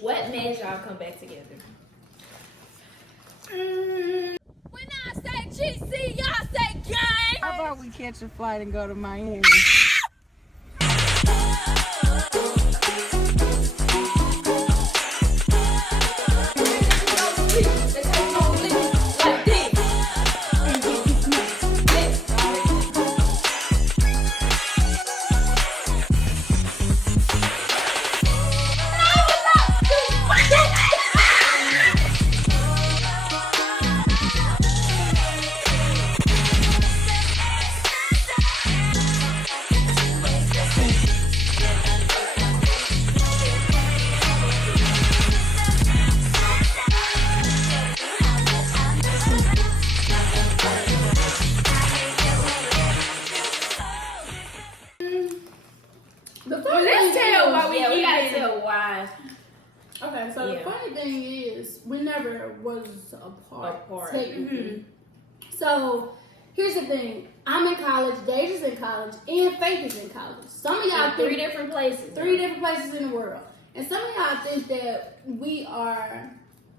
what made y'all come back together? When I say GC, y'all say gang. How about we catch a flight and go to Miami? Okay, so the funny thing is, we never was apart. Technically. So, here's the thing. I'm in college, Daija's in college, and Faith is in college. Some of y'all think... Three different places. Three different places in the world. And some of y'all think that we are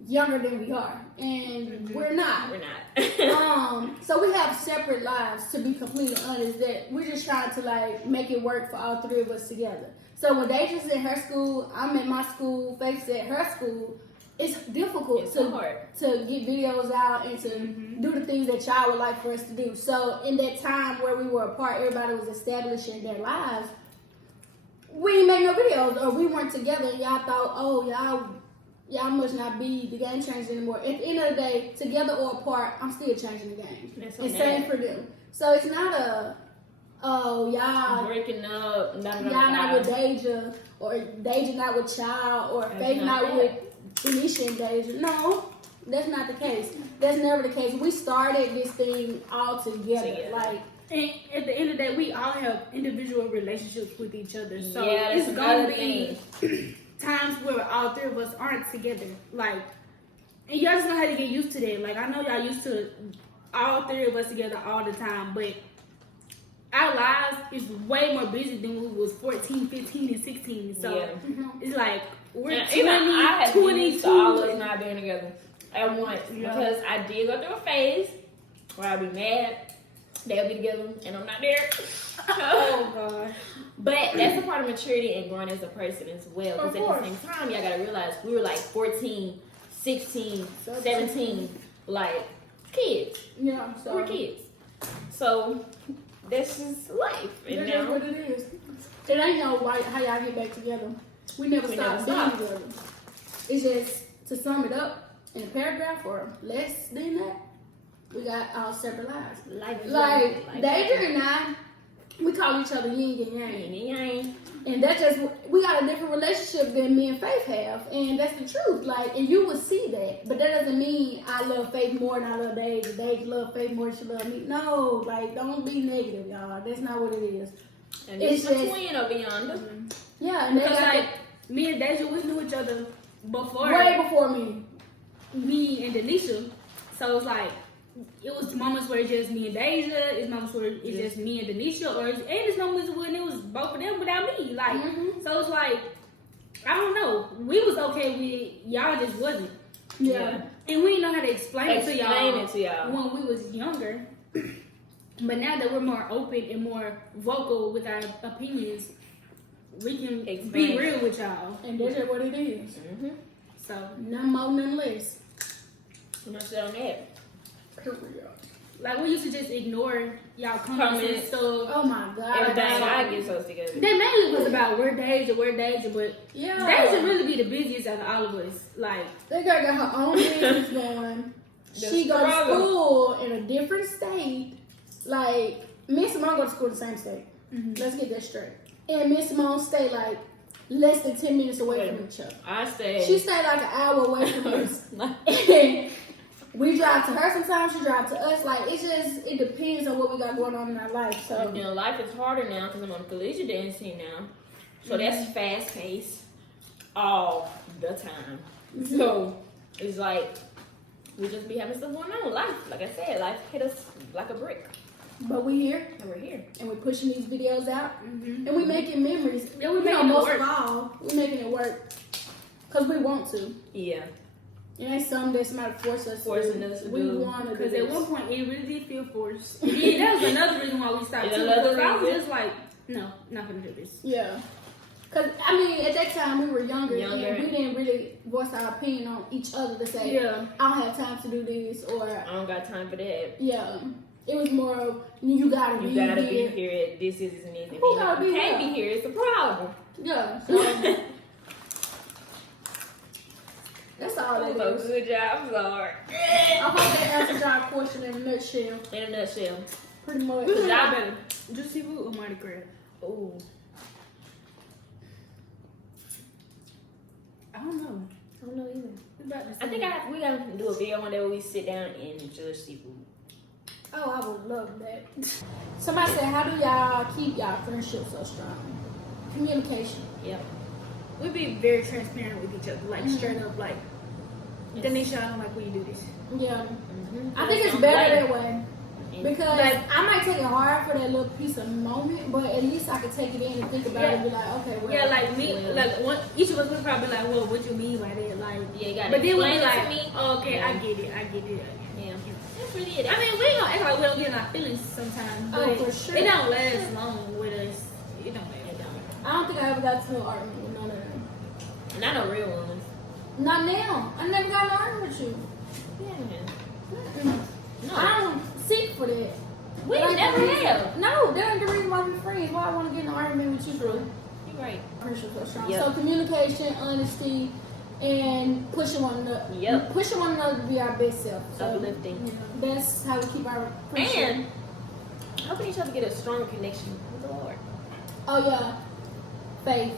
younger than we are. And we're not. We're not. So we have separate lives, to be completely honest, that we're just trying to, like, make it work for all three of us together. So when Daija's in her school, I'm at my school, Faith's at her school, it's difficult to get videos out and to do the things that y'all would like for us to do. So in that time where we were apart, everybody was establishing their lives, we didn't make no videos, or we weren't together, and y'all thought, oh, y'all must not be the game changers anymore. At the end of the day, together or apart, I'm still changing the game. And same for them. So it's not a... oh, y'all breaking up, y'all not with Daija, or Daija not with y'all, or Faith not with Denicia and Daija. No, that's not the case. That's never the case. We started this thing all together. Like, and at the end of the day, we all have individual relationships with each other. So it's gonna be times where all three of us aren't together. Like, and y'all just gonna have to get used to that. Like, I know y'all used to all three of us together all the time, but our lives is way more busy than when we was 14, 15, and 16. So it's like we're 22. All of us not being together at once because I did go through a phase where I'd be mad, they'll be together, and I'm not there. Oh God! But that's a part of maturity and growing as a person as well. Because at the same time, y'all gotta realize we were like 14, 16, 17, like kids. Yeah, so we're kids. So this is life. And that's what it is. It ain't no how y'all get back together. We never stopped being together. It's just, to sum it up in a paragraph or less than that, we got our separate lives. Like Daija and I, we call each other yin and yang. Yin and yang. And that's just, we got a different relationship than me and Faith have. And that's the truth. Like, and you would see that. But that doesn't mean I love Faith more than I love Daija. Daija love Faith more than she love me. No, like, don't be negative, y'all. That's not what it is. And it's just twin or beyond. Yeah, and because like me and Daija, we knew each other before. Way before me. Me and Denicia. So it's like, it was moments where it's just me and Daija, it's moments where it's just me and Denicia, and it's moments when it was both of them without me. Like, so it's like, I don't know. We was okay with y'all, just wasn't. Yeah. And we didn't know how to explain it to y'all when we was younger. But now that we're more open and more vocal with our opinions, we can be real with y'all. And that's just what it is. So, none more, none less. I'm not on that. Like, we used to just ignore y'all comments and stuff. Oh my God. Everything I get so together. That mainly was about where Daija, but Daija really be the busiest out of all of us. Like, they got her own business going. She goes to school in a different state. Like, me and Simone go to school in the same state. Let's get that straight. And me and Simone stay like less than 10 minutes away from each other. She stayed like an hour away from us. And we drive to her sometimes, she drives to us. Like, it depends on what we got going on in our life. So, you know, life is harder now because I'm on the collegiate dance team now. So that's fast paced all the time. So it's like we just be having stuff going on. Life, like I said, life hit us like a brick. But we here. And we're here. And we're pushing these videos out. Mm-hmm. And we making memories. Yeah, we You know, making it most work. of all, we making it work. Because we want to. Yeah. It ain't something that somebody forcing us Forcing to do. We want to do Because this. at one point, it really did feel forced. Yeah, that was another reason why we stopped Yeah, too. another Because I was reason. just like, no, not gonna do this. Yeah. Because, I mean, at that time, we were younger. Younger. And we didn't really voice our opinion on each other to say, Yeah. I don't have time to do this. Or, I don't got time for that. yeah. It was more of, you gotta You be gotta here. be here. This is and this. Who gotta be You can't here? be here. It's a problem. Yeah. So, that's all that So is. good job. I'm sorry. I hope that answers our question in a nutshell. In a nutshell. Pretty much. Who's Y'all y'all better? Just seafood or Mardi Gras? Ooh. I don't know. I don't know either. It's about the I think same. we gotta do a video one day where we sit down and judge seafood. Oh, I would love that. Somebody said, how do y'all keep y'all friendship so strong? Communication. Yep. We be very transparent with each other, like Mm-hmm. straight up, like, Yes. Denisha, I don't like when you do this. Yeah. Mm-hmm. I think it's better that way. And Because Like- I might take it hard for that little piece of moment, but at least I can take it in and think about it and be like, okay, well. Yeah, like me, Well. like one, each of us would probably like, well, what you mean by that? Like, Yeah, you gotta but then we'll explain be it like, to me. oh, okay, Yeah. I get it. Yeah. That's really it. I mean, we ain't gonna act like we don't get in our feelings sometimes, Oh, but for sure. it don't last long with us. It don't last long. I don't think I ever got to no argument with none of them. Not no real ones. Not now. I never got in an argument with you. Yeah. Mm-mm. No. I don't seek for that. We That ain't never the reason- have. No, that ain't the reason why we're friends. Why I want to get in an argument with you, bro? You're right. Friendship so strong. Yep. So communication, honesty, and pushing one another. Yep. Pushing one another to be our best self. So, Uplifting. yeah, that's how we keep our friendship. And helping each other get a stronger connection with the Lord. Oh yeah, faith.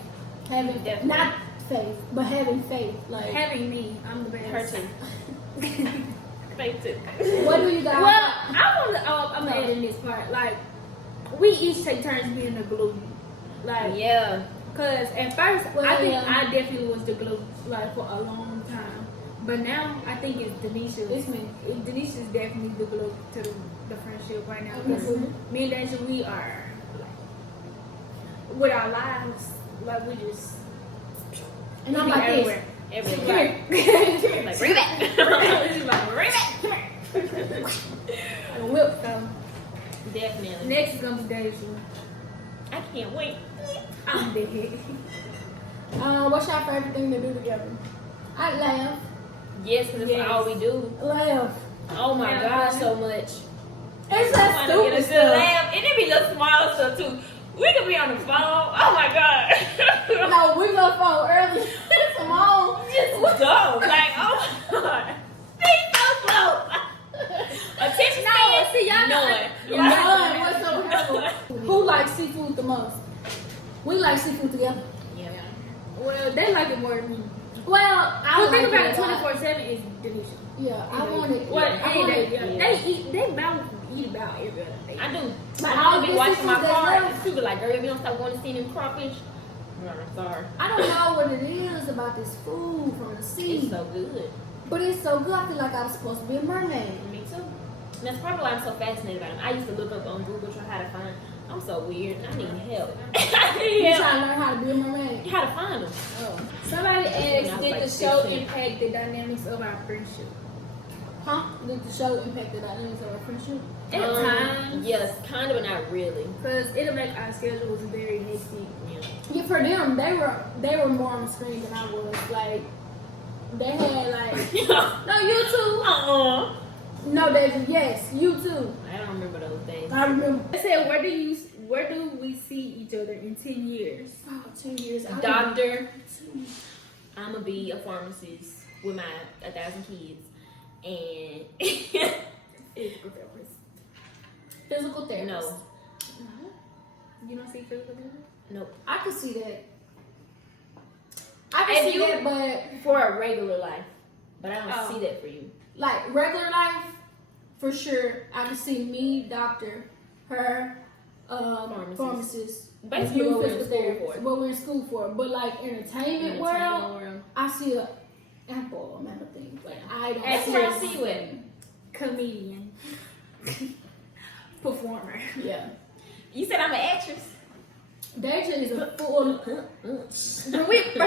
Having Definitely. not faith, but having faith. Like Having me, I'm the best. Her too. Faith too. what do you guys? Well, I want to. I'm No. adding this part. Like, we each take turns being the glue. Like, Yeah. cause at first Well, I think yeah. I definitely was the glue, like for a long time. But now I think it's Denicia. It's me. Denicia's definitely the glue to the friendship right now. Because Mhm. me and Daija, we are like, with our lives, like we just and I'm we like everywhere. Everywhere. Like, Like, bring it back. She's like, bring it back. Come here. this. Whip. So Definitely. next is gonna be Daija. I can't wait. I'm dead. What's your favorite thing to do together? I laugh. Yes, because that's Yes. all we do. Laugh. Oh my Yeah. God, so much. It's that Wanna get a stupid good stuff. laugh. And it be little small stuff too. We could be on the phone. Oh my God. No, we go phone early. Simone. Just dumb. Like, oh my God. He's so slow. Attention span. see, y'all know None. None whatsoever. Who likes seafood the most? We like seafood together. Yeah. Well, they like it more than me. Well, I Well, like think about it. a lot. 24/7 is Denisha. Yeah, I want it. Well, I want it. yeah. They eat. They about eat about every other day. I do. But I'm all gonna be this watching my seafood they car. love- People be like, girl, if you don't stop going to see them crawfish. No, I'm sorry. I don't know what it is about this food from the It's sea, so good. but it's so good. I feel like I was supposed to be a mermaid. Me too. And that's probably why I'm so fascinated about them. I used to look up on Google try how to find. I'm so weird. I need help. I need You help. trying to learn how to be a mermaid? How to find them? Oh, Somebody When I asked, was did like the show 15. impact the dynamics of our friendship? huh? Did the show impact the dynamics of our friendship? At times, Yes, kind of, but not really. because it'll make our schedules very hectic. Yeah. Yeah, for them, they were more on the screen than I was. Like they had like no, you too. Uh-uh. No, David, yes, you too. I don't remember those days. I remember. I said, where do we see each other in 10 years? Oh, 10 years. I Doctor. I'm gonna be a pharmacist with my 1,000 kids, and Physical therapist. no, You don't see physical therapy? nope. I can see that. I can If see you- that, but For a regular life, but I don't Oh. see that for you. like regular life, for sure, I can see me, doctor, her, pharmacist. Basically, you, what we're in physical school therapist, for. what we're in school for. But like entertainment world, Entertainment world. I see a ample amount of things. Like I don't. That's see where I this. see you at. Comedian. performer. Yeah. You said I'm an actress. Daija is a full. First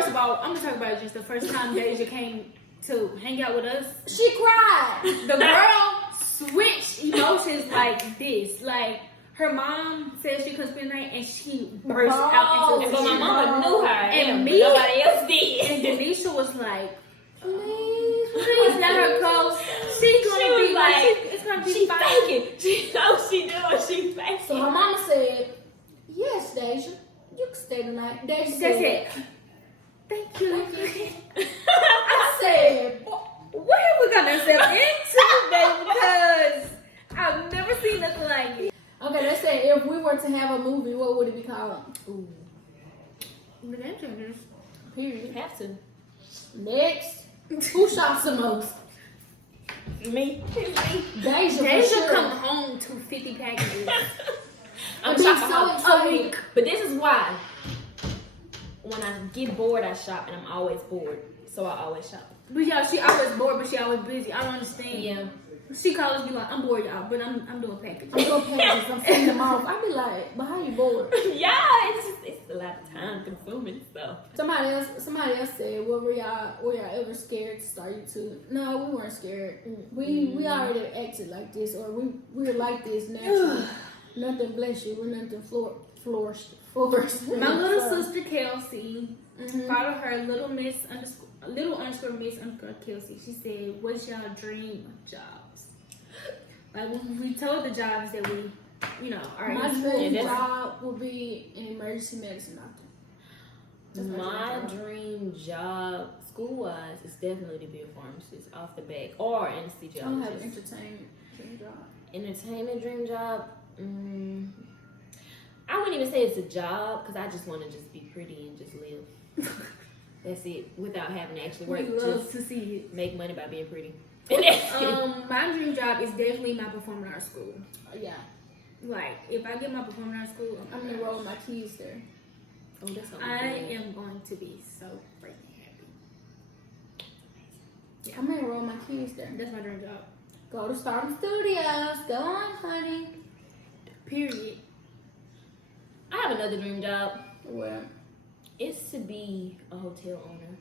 of all, I'm gonna talk about just the first time Daija came to hang out with us. She cried. The girl switched emotions like this. Like, her mom said she couldn't spend the night and she burst out into But my mama knew her, And but me- nobody else did. And Denicia was like, please let her go. She's gonna She be was like, like, it's gonna be She fine. faking. She knows she doing. She faking. So her mama said, "Yes, Daija, you can stay tonight." Daija That's said, it. Thank you. I said, What are we gonna step into, baby? Because I've never seen nothing like it. okay, let's say if we were to have a movie, what would it be called? Ooh, The Game Changers. you Period. have to. Next, who shops the most? Me. Daija for Daija sure. come home to 50 packages. I'm But shopping so all excited. week. But this is why. When I get bored, I shop, and I'm always bored, so I always shop. But y'all, she always bored, but she always busy. I don't understand. Yeah. She calls me like, I'm bored, y'all, but I'm doing packages. I'm going pages. I'm sending them off. I be like, but how you bored? Yeah, it's a lot of time consuming stuff. Somebody else said, were y'all ever scared to start YouTube? No, we weren't scared. We already acted like this, or we were like this naturally. Nothing, bless you. We're nothing flourished. My little sister Kelsey, Mhm. follow her little underscore miss underscore Kelsey. She said, "What's y'all dream jobs?" Like, when we told the jobs that we, are My in dream Yeah, that's- job would be an emergency medicine doctor. That's My dream job. dream job, school-wise, is definitely to be a pharmacist off the back, or I don't have anesthesiologist. entertainment dream job. Entertainment dream job. I wouldn't even say it's a job because I just want to just be pretty and just live. That's it, without having to actually work. We love Just to see make money by being pretty. it. My dream job is definitely my performing arts school. Yeah, Like, if I get my performing arts school, I'm gonna enroll my kids there. Oh, that's something I good. am going to be so freaking happy. I'm gonna enroll my kids there. That's my dream job. Go to Stardom Studios. Go on, honey. Period. I have another dream job. Well, It's to be a hotel owner.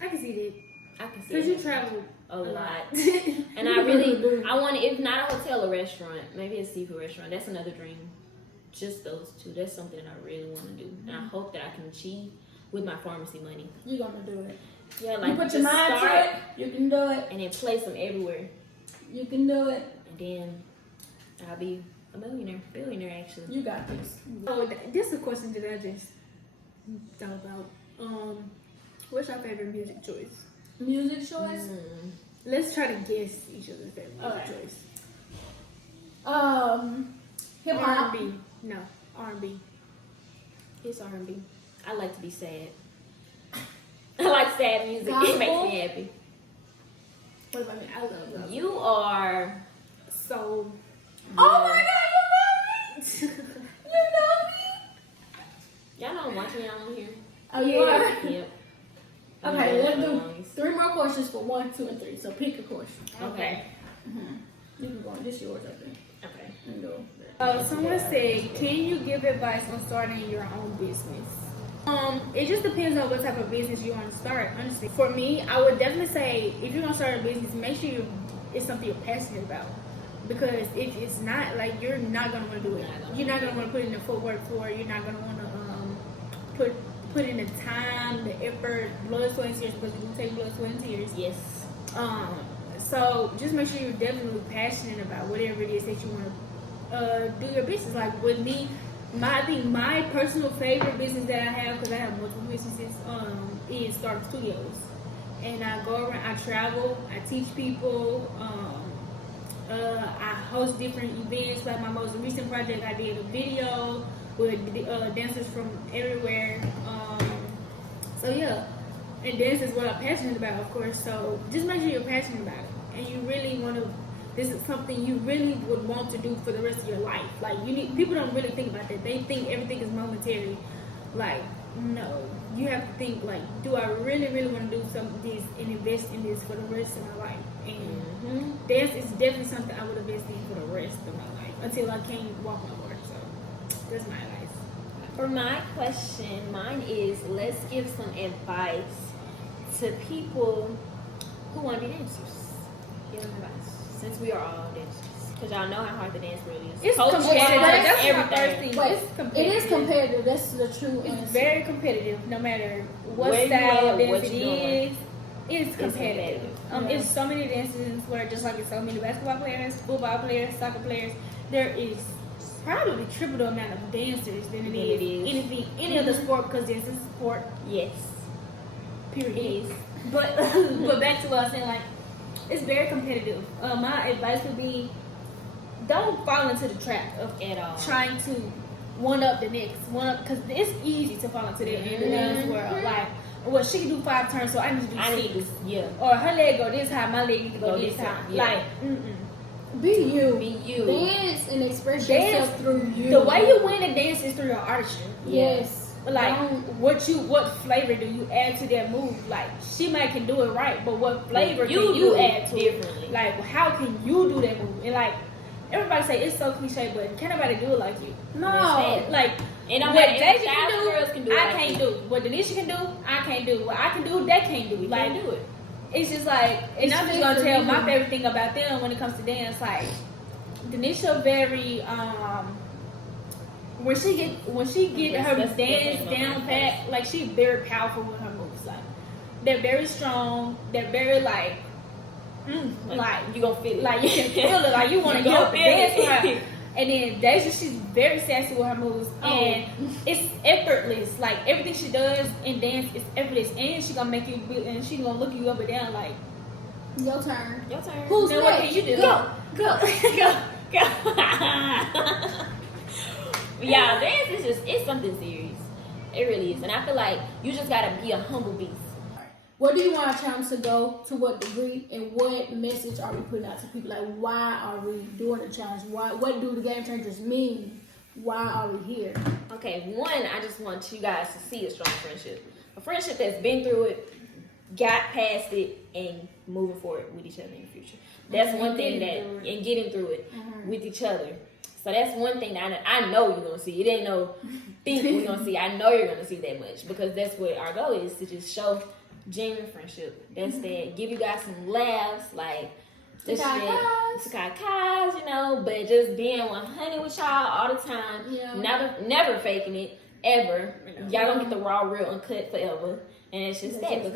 I can see that. I can see Because you it travel a lot. And I want, if not a hotel, a restaurant, maybe a seafood restaurant. That's another dream. Just those two. That's something that I really want to do, and I hope that I can achieve with my pharmacy money. you're gonna do it. Yeah, You like put your just mind start to it. You can do it. and then place them everywhere, You can do it. and then I'll be a billionaire actually. You got this. Oh, this is a question that I just thought about. What's your favorite music choice? Music choice. Let's try to guess each other's favorite music Okay. choice. Hip hop. R&B. No, R&B. It's R&B. I like to be sad. I like sad music. It Gospel? makes me happy. What about me? I love gospel. You are So, Oh my God, you know me. You know me. y'all know I'm watching y'all on here. Oh, you are. Yep. Okay, let's do Songs. 3 more questions for 1, 2, and 3. So pick a question. Okay. You can go on. This is yours, I think. Okay. And go. someone said, can you give advice on starting your own business? It just depends on what type of business you want to start, honestly. For me, I would definitely say, if you're going to start a business, make sure it's something you're passionate about. Because if it's not, like, you're not going to want to do it. You're not going to want to put in the footwork for it. You're not going to want to put in the time, the effort, blood, sweat, and tears, because it will take blood, sweat, and tears. Yes. So just make sure you're definitely passionate about whatever it is that you want to do your business. Like with me, I think my personal favorite business that I have, because I have multiple businesses, is Stardom Studios. And I go around, I travel, I teach people, I host different events. Like my most recent project, I did a video with dancers from everywhere. So yeah, and dance is what I'm passionate about, of course. So just make sure you're passionate about it, and you really want to. This is something you really would want to do for the rest of your life. Like people don't really think about that. They think everything is momentary. Like no. You have to think like, do I really want to do some of this and invest in this for the rest of my life? And dance is definitely something I would invest in for the rest of my life until I can't walk no more. So that's my advice. For my question, mine is, let's give some advice to people who want to be dancers. Give them advice, since we are all dancers. Because y'all know how hard the dance really is. It's Coaching, competitive. That's my everything. first thing. But It's competitive. it is competitive. That's the true It's answer. very competitive, no matter what Where you style at, of dance what it you doing. is. It's competitive. competitive. It's so many dances where just like it's so many basketball players, football players, soccer players, there is probably triple the amount of dancers than it is any other sport, because dance is a sport. Yes. Period. It is. But but back to what I was saying, like, it's very competitive. My advice would be, don't fall into the trap of At all. trying to one up the next one up, because it's easy to fall into that in the dance world. Like, well, she can do 5 turns, so I need to do 6. Yeah. Or her leg go this high, my leg need to go this high. Yeah. Like, Be you. Be you. Dance and express Dance. yourself through you. the way you win a dance is through your artistry. Yes. Like, Don't- what flavor do you add to that move? Like, she might can do it right, but what flavor You can do you it add to differently. it? Like, how can you do that move? And like, everybody say it's so cliche, but can't nobody do it like you. No. Like, And what nobody- Daija and girls can do, I can't do. What Denicia can do, I can't do. What I can do, they can't do. We Like, can't do it. it's just like, and It's I'm just fit gonna for tell you. my favorite thing about them when it comes to dance. Like, Denicia very when she get her That's dance definitely down my pat, like, she's very powerful with her moves. Like, they're very strong. They're very like You gonna feel it. like you can feel it. Like, you want to You get up gonna and dance feel with it. her. And then Daija, she's very sassy with her moves, and it's effortless. Like, everything she does in dance is effortless, and she gonna make you, and she gonna look you up and down like, Your turn. Your turn. Who's now what next? can you do? Go. Yeah, dance is it's something serious. It really is. And I feel like you just gotta be a humble beast. Where do you want our challenge to go? To what degree? And what message are we putting out to people? Like, why are we doing the challenge? Why? What do the game changers mean? Why are we here? Okay, one, I just want you guys to see a strong friendship. A friendship that's been through it, got past it, and moving forward with each other in the future. That's one thing and getting through it with each other. So that's one thing that I know you're gonna see. It ain't no think we're gonna see. I know you're gonna see that much, because that's what our goal is, to just show genuine friendship. That's that. Give you guys some laughs, like this shit, Kai's, you know, but just being 100 with y'all all the time. Yeah. Never faking it ever. Y'all gonna get the raw, real, uncut forever, and it's just That's that, just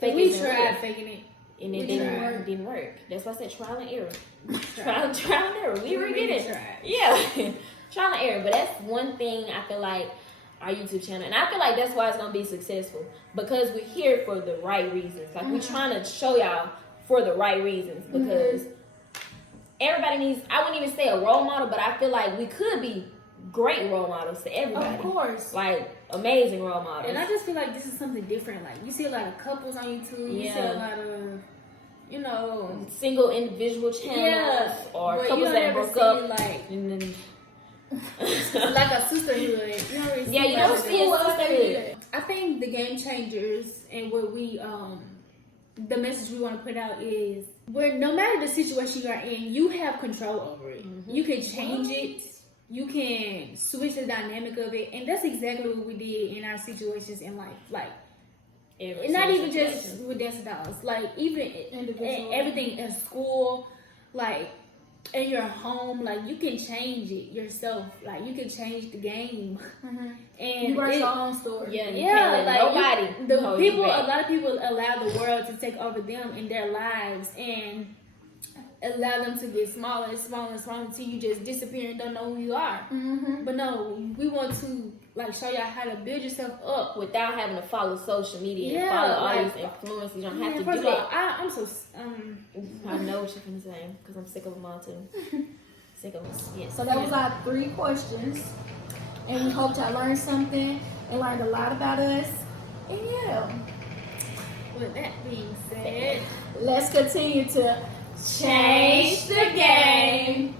because we faking tried faking it. and it We didn't work. That's why I said trial and error. Trial and error. We redid it. tried. Yeah. Trial and error. But that's one thing I feel like our YouTube channel, and I feel like that's why it's gonna be successful, because we're here for the right reasons. Like, we're trying to show y'all for the right reasons, because everybody needs, I wouldn't even say a role model, but I feel like we could be great role models to everybody. Of course. Like, amazing role models. And I just feel like this is something different. Like, you see a lot of couples on YouTube. You see a lot of, you know, single individual channels, or but couples you don't that ever broke see, up. like, And then, like a sisterhood. You don't really see yeah, you that. don't see a sisterhood. I think the game changers and what we the message we want to put out is, where no matter the situation you're in, you have control over it. You can change it. You can switch the dynamic of it, and that's exactly what we did in our situations in life. Like, and not even just with dance dolls, like, even everything in school, like, in your home, like, you can change it yourself. Like, you can change the game. And You write your own story. Yeah, like, nobody. A lot of people allow the world to take over them in their lives, and allow them to get smaller and smaller and smaller until you just disappear and don't know who you are. But no, we want to, like, show y'all how to build yourself up without having to follow social media and Yeah, follow all like, these influencers. You don't have to first do of all, that. I'm so I know what you're gonna say, because I'm sick of them all too. Sick of them. Yes. So that was our 3 questions. And we hope y'all learned something and learned a lot about us. And yeah, with that being said, let's continue to change the game.